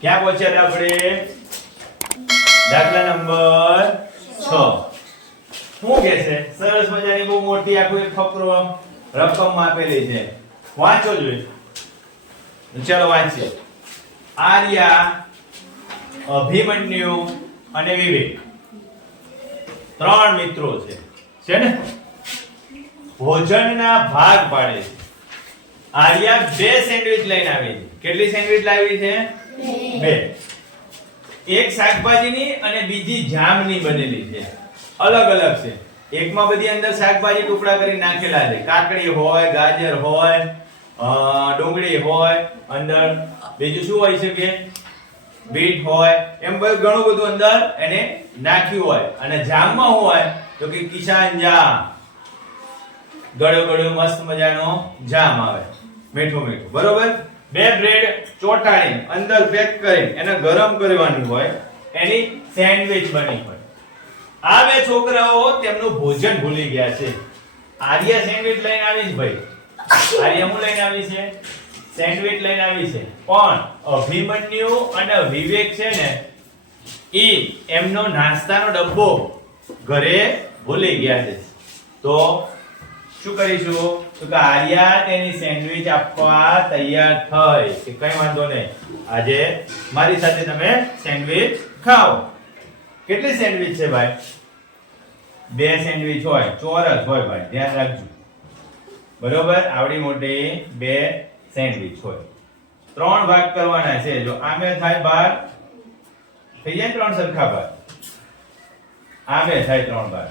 ક્યાં પહોંચ્યા આપણે? દાખલા નંબર 6. શું કે છે? સરસ મજાની બહુ મોટી આખું એક ફકરો રકમ આપેલી છે. વાંચો જોઈએ. ચાલો વાંચીએ. આર્યા, અભિમન્યુ અને વિવેક 3 મિત્રો છે ને? ભોજનના ભાગ પાડે છે. આર્યા 2 સેન્ડવિચ લઈને આવી છે. કેટલી સેન્ડવિચ લાવી છે? 2. એક શાકભાજીની અને બીજી જામની બનેલી છે. અલગ અલગ છે. એકમાં બધી અંદર શાકભાજી ટુકડા કરી નાખેલા છે. કાકડી હોય, ગાજર હોય, ડુંગળી હોય, અંદર બીજું શું હોય શકે? બીટ હોય, એમ ઘણું બધું અંદર એને નાખ્યું હોય. અને જામમાં હોય તો કે કિસાન જામ, ગળ્યો ગળ્યો મસ્ત મજાનો જામ આવે, મીઠું મીઠું. બરોબર? 2 બ્રેડ ચોટાડી અંદર પેક કરી એને ગરમ કરવાની હોય, એની સેન્ડવિચ બની હોય. આ 2 છોકરાઓ તેમનું ભોજન ભૂલી ગયા છે. આર્યા સેન્ડવિચ લઈને આવી છે ભાઈ. આર્યા હું લઈને આવી છે? સેન્ડવિચ લઈને આવી છે. પણ અભિમન્યુ અને વિવેક છે ને, એમનો નાસ્તાનો ડબ્બો ઘરે ભૂલી ગયા છે. તો શું કરીશું? તો કે આર્યા તેની સેન્ડવિચ આપવા તૈયાર થઈ કે કઈ વાંધો નહીં, આજે મારી સાથે તમે સેન્ડવિચ ખાઓ. કેટલી સેન્ડવિચ છે ભાઈ? 2 સેન્ડવિચ હોય, ચોરસ હોય ભાઈ, ધ્યાન રાખજો. બરોબર? આવડી મોટી 2 સેન્ડવિચ હોય. 3 ભાગ કરવાના છે. જો આમે થાય ભાગ, થઈ જાય 3 સરખા ભાગ. આમે થાય 3 ભાગ.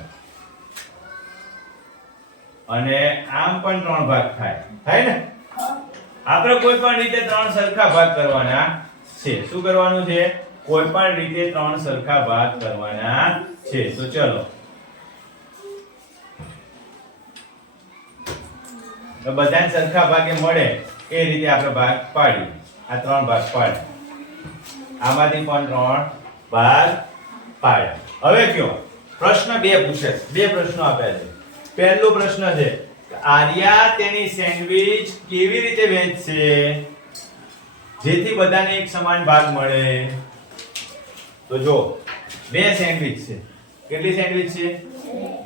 અને આમ પણ 3 ભાગ થાય ને? આપણે કોઈ પણ રીતે 3 સરખા ભાગ કરવાના છે. શું કરવાનું છે? કોઈ પણ રીતે 3 સરખા ભાગ કરવાના છે. તો ચલો, તો બધાને સરખા ભાગે મળે એ રીતે આપણે ભાગ પાડીએ. આ 3 ભાગ પાડીએ. આમાંથી પણ 3 ભાગ પાડ્યા. હવે કયો પ્રશ્ન 2 પૂછે છે. 2 પ્રશ્નો આપ્યા છે. પહેલો પ્રશ્ન છે આર્યા તેની સેન્ડવિચ કેવી રીતે વહેંચશે જેથી બધાને એક સમાન ભાગ મળે? તો જો 2 સેન્ડવિચ છે. કેટલી સેન્ડવિચ છે?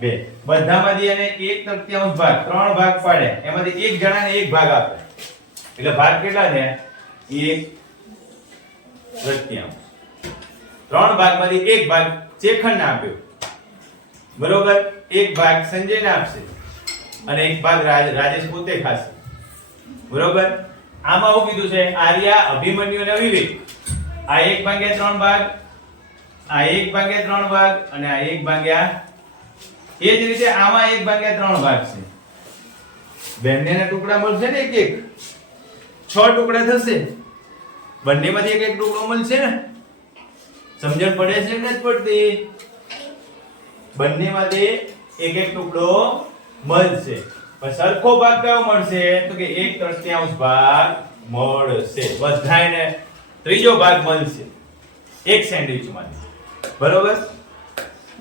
2. બધામાંથી એને 1/3 ભાગ, 3 ભાગ પાડે, એમાંથી એક જણાને 1 ભાગ આપે. એટલે ભાગ કેટલા છે? 1/3. 3 ભાગમાંથી 1 ભાગ ચેખણને આપ્યો. બરોબર? 1 ભાગ સંજયને આપશે અને 1 ભાગ રાજેશ પોતે ખાશે. બરોબર? આમાં શું કીધું છે? આર્યા, અભિમન્યુ અને વિવેક. આ 1/3 ભાગ, આ 1/3 ભાગ અને આ 1/, એ જ રીતે આમાં 1/3 ભાગ છે. બંનેના ટુકડા મળશે ને? એક 6 ટુકડા થશે. બંનેમાંથી એક ટુકડો મળશે ને? સમજણ પડે છે ને? જ પડતી. બંનેમાંથી એક ટુકડો મળશે. પણ સરખો ભાગ કયો મળશે? તો કે 1/3 ભાગ મળશે. બધાને ત્રીજો ભાગ મળશે એક સેન્ડવિચમાંથી. બરોબર?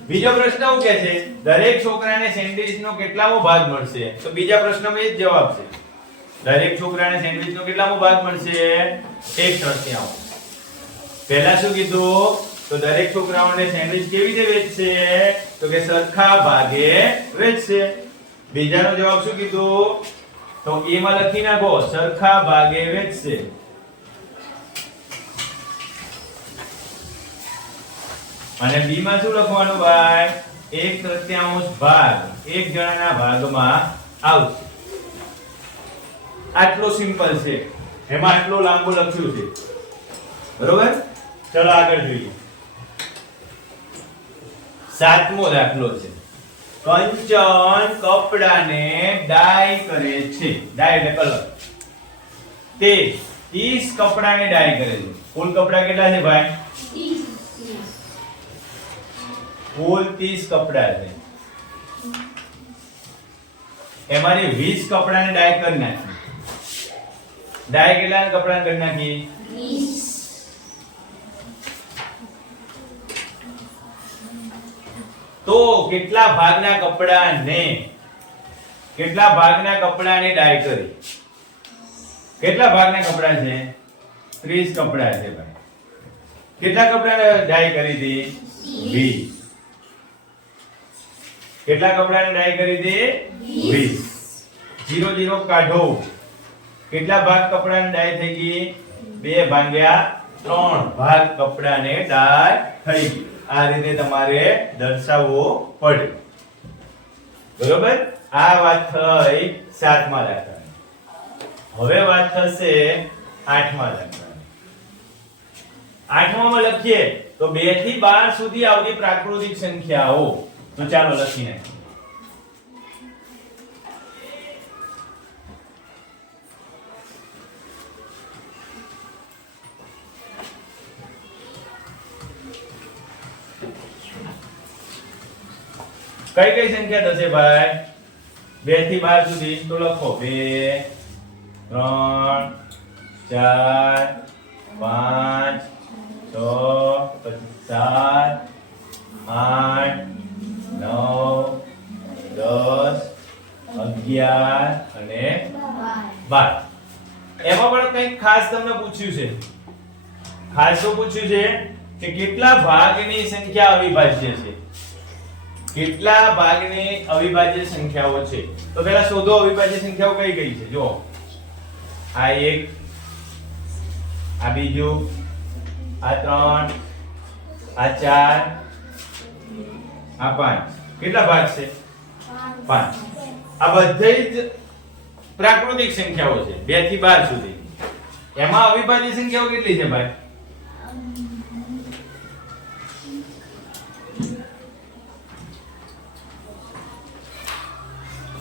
બીજો પ્રશ્ન શું કહે છે? દરેક છોકરાને સેન્ડવિચનો કેટલામો ભાગ મળશે? તો બીજા પ્રશ્નમાં એ જ જવાબ છે. દરેક છોકરાને સેન્ડવિચનો કેટલામો ભાગ મળશે? 1/3. પહેલા શું કીધું? તો દરેક છોકરાઓને સેન્ડવિચ કેવી રીતે વેચશે? તો કે સરખા ભાગે વેચશે. બીજાનો જવાબ શું કીધું? તો એ માં લખી નાખો, સરખા ભાગે વેચશે. અને બી માં શું લખવાનું ભાઈ? 1/3 ભાગ એક જણાના ભાગમાં આવશે. આટલો સિમ્પલ છે. એમાં આટલો લાંબો લખ્યું છે. બરોબર? ચલો આગળ જોઈએ. 7મો દાખલો છે. કંચન કપડાને ડાય કરે છે. ડાય એટલે કલર. તે 30 કપડાને ડાય કરે છે. કુલ કપડા કેટલા છે ભાઈ? 30. કુલ 30 કપડા છે. એમાંથી 20 કપડાને ડાય કરી નાખી. ડાય કેટલા કપડાને કરી નાખી? 20. તો કેટલા ભાગના કપડાને ડાય કરી? કેટલા ભાગના કપડા છે? 30 કપડા છે ભાઈ. કેટલા કપડાને ડાય કરી હતી? 20. કેટલા કપડાને ડાય કરી હતી? 20. 0 0 કાઢો. કેટલા ભાગ કપડાને ડાય થઈ ગઈ? 2 ભાગ્યા 3 ભાગ કપડાને ડાય થઈ ગઈ. આ રીતે તમારે દર્શાવવો પડે. બરોબર? આ વાત થઈ 7મા દાખલાની. હવે વાત થશે 8મા દાખલાની. 8મામાં લખીએ તો 2 થી 12 સુધી આવતી પ્રાકૃતિક સંખ્યાઓ. તો ચાલો લખી નાખીએ. કઈ કઈ સંખ્યા થશે ભાઈ? 2 થી 12 સુધી. તો લખો 2 3 4 5 6 7 8 9 10 11 અને 12. એમાં પણ કંઈક ખાસ તમને પૂછ્યું છે. ખાસ શું પૂછ્યું છે કે કેટલા ભાગની સંખ્યા અવિભાજ્ય છે? કેટલા ભાગની અવિભાજ્ય સંખ્યાઓ છે? તો પહેલા શોધો અવિભાજ્ય સંખ્યાઓ કઈ કઈ છે. જો આ 1, આ બીજું, આ 3, આ 4, આ 5. કેટલા ભાગ છે? 5. આ બધી જ પ્રાકૃતિક સંખ્યાઓ છે 2 થી 12 સુધી. એમાં અવિભાજ્ય સંખ્યાઓ કેટલી છે ભાઈ?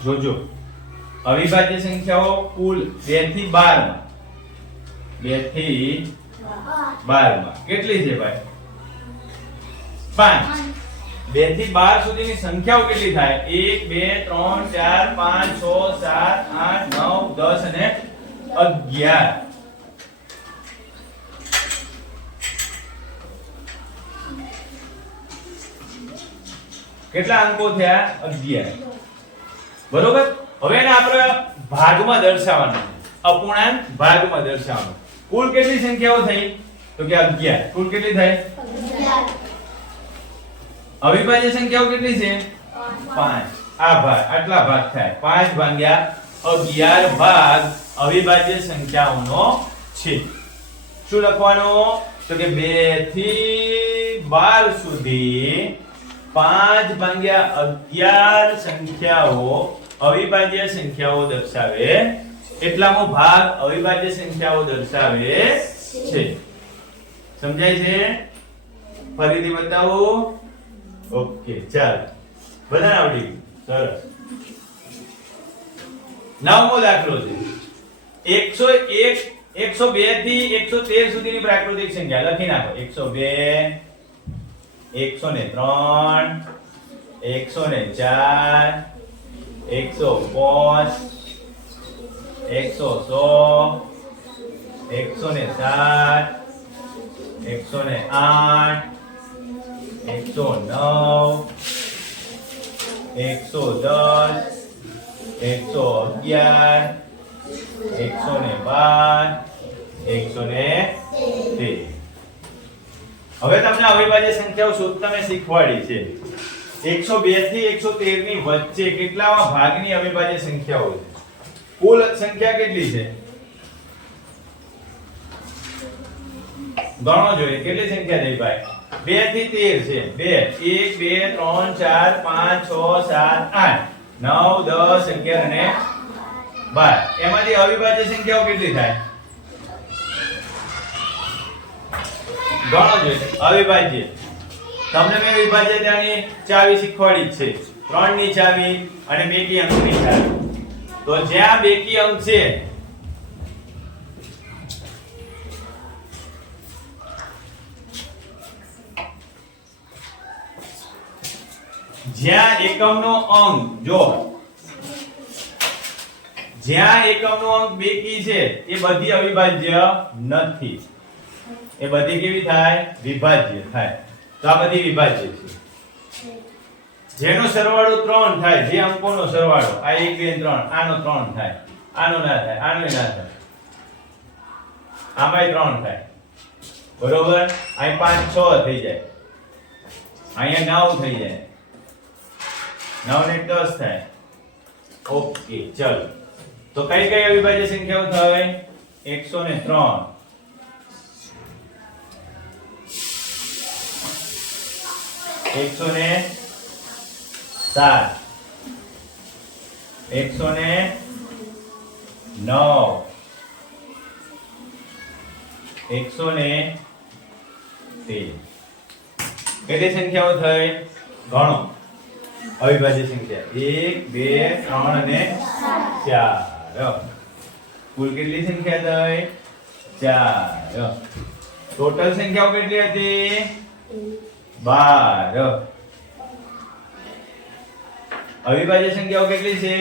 જોજો અવિભાજ્ય સંખ્યાઓ કુલ 2 થી 12 માં 2 થી 12 માં કેટલી છે ભાઈ? 5. 2 થી 12 સુધીની સંખ્યાઓ કેટલી થાય? 1 2 3 4 5 6 7 8 9 10 અને 11. કેટલા અંકો થયા? 11. બરોબર? હવે એને આપણે ભાગમાં દર્શાવવાનું છે. અપૂર્ણાંક ભાગમાં દર્શાવવાનું. કુલ કેટલી સંખ્યાઓ થઈ? તો કે 11. કુલ કેટલી થઈ? 11. અવિભાજ્ય સંખ્યાઓ કેટલી છે? 5. આ ભાગ આટલા ભાગ થાય. 5 ભાગ્યા 11 ભાગ અવિભાજ્ય સંખ્યાઓનો છે. શું લખવાનું? તો કે 2 થી 12 સુધી 5 ભાગ્યા 11 સંખ્યાઓ અવિભાજ્ય સંખ્યાઓ દર્શાવે. એટલામો ભાગ અવિભાજ્ય સંખ્યાઓ દર્શાવે છે. સમજાય છે? ફરીથી બતાવો. ઓકે ચાલો બધાને આવડી ગયું. સરસ. 9મો દાખલો છે 101 102 થી 113 સુધીની પ્રાકૃતિક સંખ્યા. લખી નાખો. 102 103 104 105 116 107 108 109 110 111 112 113. હવે તમને અવિભાજ્ય સંખ્યાઓ શોધતા મેં શીખવાડી છે. 102 થી 113 ની વચ્ચે કેટલામાં ભાગની અવિભાજ્ય સંખ્યાઓ છે? કુલ સંખ્યા કેટલી છે? ગણો જોઈએ કેટલી સંખ્યા થઈ ભાઈ? 2 થી 13 છે. 2 1 2 3 4 5 6 7 8 9 10 11 અને 12. એમાંથી અવિભાજ્ય સંખ્યાઓ કેટલી થાય? ગણો જોઈએ. અવિભાજ્ય તમને મેં વિભાજ્યતાની ચાવી શીખવાડી છે. 3 ની ચાવી અને બેકી અંકની ચાવી. તો જ્યાં બેકી અંક છે જ્યાં એકમનો અંક જો જ્યાં એકમનો અંક બેકી છે એ બધી અવિભાજ્ય નથી. એ બધી કેવી થાય? વિભાજ્ય થાય. તો આ બધી વિભાજ્ય છે. જેનો સરવાળો 3 થાય, જે અંકોનો સરવાળો આ 1 2 3 આનો 3 થાય, આનો ના થાય, આનો ના થાય. આમાંય 3 થાય બરોબર અહીં 5 6 થઈ જાય અહીંયા 9 થઈ જાય 9 ને 10 થાય ઓકે ચલો તો કઈ કઈ અવિભાજ્ય સંખ્યાઓ થાય 103 કેટલી સંખ્યાઓ થઈ ગણો અવિભાજ્ય સંખ્યા 1 2 3 અને 4 કુલ કેટલી સંખ્યા થઈ 4 ટોટલ સંખ્યાઓ કેટલી હતી 12 અવિભાજ્ય સંખ્યાઓ કેટલી છે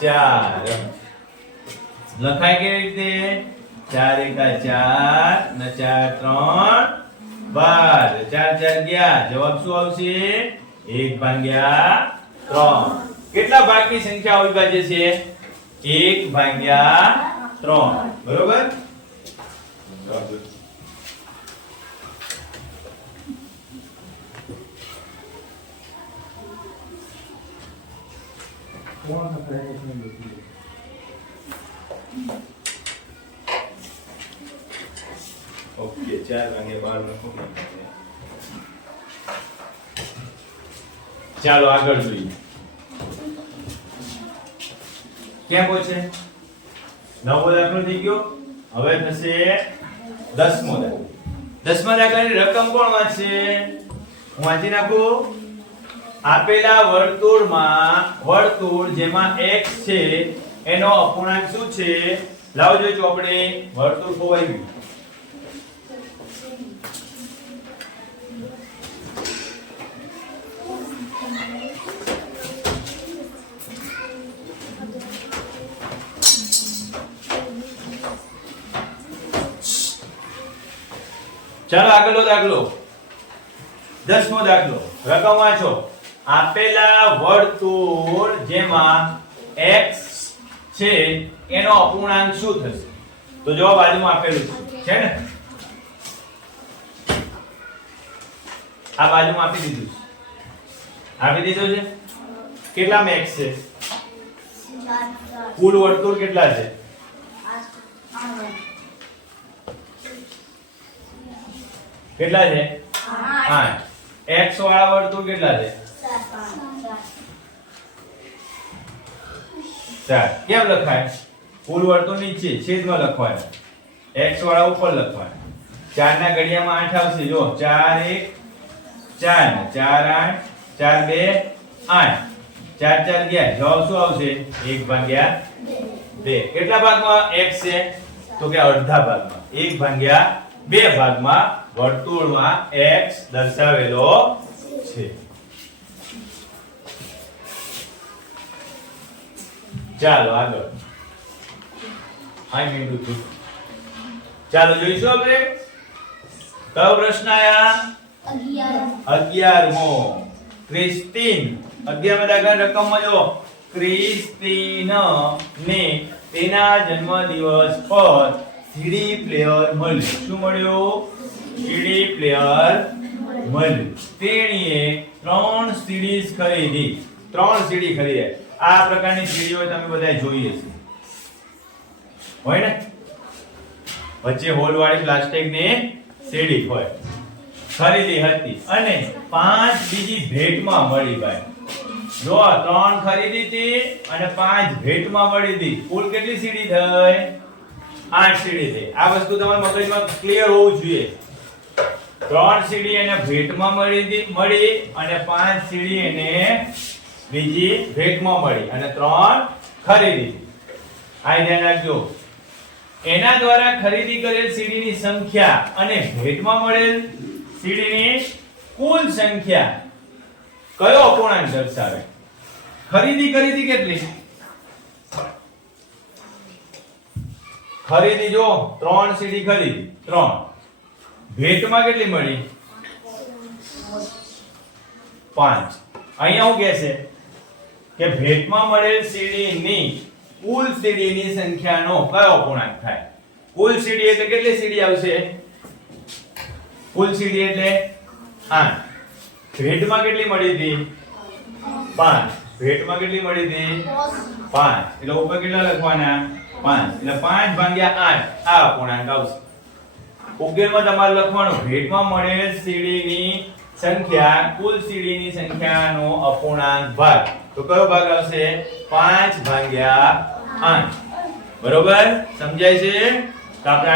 4 લખાય કેવી રીતે 4 એકા 4 ને 4 3 12 4 4 ગયા જવાબ શું આવશે 1/3 કેટલા ભાગની સંખ્યા અવિભાજ્ય છે 1/3 બરોબર ઓકે 4/12 ચાલો આગળ જોઈએ ક્યાં પહોંચે 9મો દાખલો થઈ ગયો હવે થશે 10મો દાખલો 10મા દાખલાની રકમ કોણ વાંચશે હું વાંચી નાખું આપેલા વર્તુળ જેમાં x છે એનો અપૂર્ણાંક શું છે લાવજો ચોપડી વર્તુળ ખોવાઈ ગયું ચાલો આગળનો દાખલો 10મો દાખલો રકમ વાંચો આપેલા વર્તુળ જેમાં x છે એનો અપૂર્ણાંક શું થશે તો જો બાજુમાં આપેલું છે ને આ બાજુમાં આપી દીધું છે કેટલામાં x છે કુલ વર્તુળ કેટલા છે કેટલા છે 8 x વાળા વર્તુળ કેટલા છે 4 કેમ લખાય કુલ વર્તુળ નીચે છેદમાં લખવાનું x વાળા ઉપર લખવાનું 4 ના ઘડિયામાં 8 આવશે જો 4 1 4 4 8 4 2 8 4 4 ગયા જવાબ શું આવશે 1/2 કેટલા ભાગમાં x છે તો કે અડધા ભાગમાં 1/2 ભાગમાં વર્તુળમાં x દર્શાવેલો છે ચાલો આગળ આઈ મીંડું છું ચાલો જોઈશું આપણે કયો પ્રશ્ન આયા 11મો ક્રિસ્ટીન 11મા દાખલાની રકમમાં જો ક્રિસ્ટીન ને તેના જન્મદિવસ પર સીડી પ્લેયર મળ્યું શું મળ્યું સીડી પ્લેયર મળ્યું તેણીએ 3 સીડીઝ ખરીદી 3 સીડી ખરીદી આ પ્રકારની સીડીઓ તમે બધા જોઈએ છે હોય ને વચ્ચે હોલ વાળી પ્લાસ્ટિકની સીડી હોય ખરીદી હતી અને 5 બીજી ભેટમાં મળી ભાઈ જો 3 ખરીદી હતી અને 5 ભેટમાં મળી હતી કુલ કેટલી સીડી થઈ 8 સીડી થઈ આ વસ્તુ તમારા મગજમાં ક્લિયર હોવું જોઈએ 3 સીડી એને ભેટમાં મળી અને 5 સીડી એને બીજી ભેટમાં મળી અને 3 ખરીદી આ ધ્યાન રાખજો એના દ્વારા ખરીદી કરેલ સીડીની સંખ્યા અને ભેટમાં મળેલ સીડીની કુલ સંખ્યા કયો અપૂર્ણાંક દર્શાવે ખરીદી કરી હતી કેટલી ખરીદી જો 3 સીડી ખરીદી 3 ભેટમાં કેટલી મળી 5 અહીંયા હું કહે છે કે ભેટમાં મળેલ સીડીની કુલ સીડીની સંખ્યાનો કયો અપૂર્ણાંક થાય કુલ સીડી એટલે કેટલી સીડી આવશે? કુલ સીડી એટલે 8. ભેટમાં કેટલી મળી હતી? 5. ભેટમાં કેટલી મળી હતી? 5. એટલે ઉપર કેટલા લખવાના? 5. એટલે 5 ભાગ્યા 8 આ અપૂર્ણાંક આવશે. ઉકેલમાં તમારે લખવાનું ભેટમાં મળેલ સીડીની સંખ્યા કુલ સીડીની સંખ્યાનો અપૂર્ણાંક ભાગ. તો કયો ભાગ આવશે? 5 ભાગ્યા 8. બરોબર સમજાય છે? તો આપણે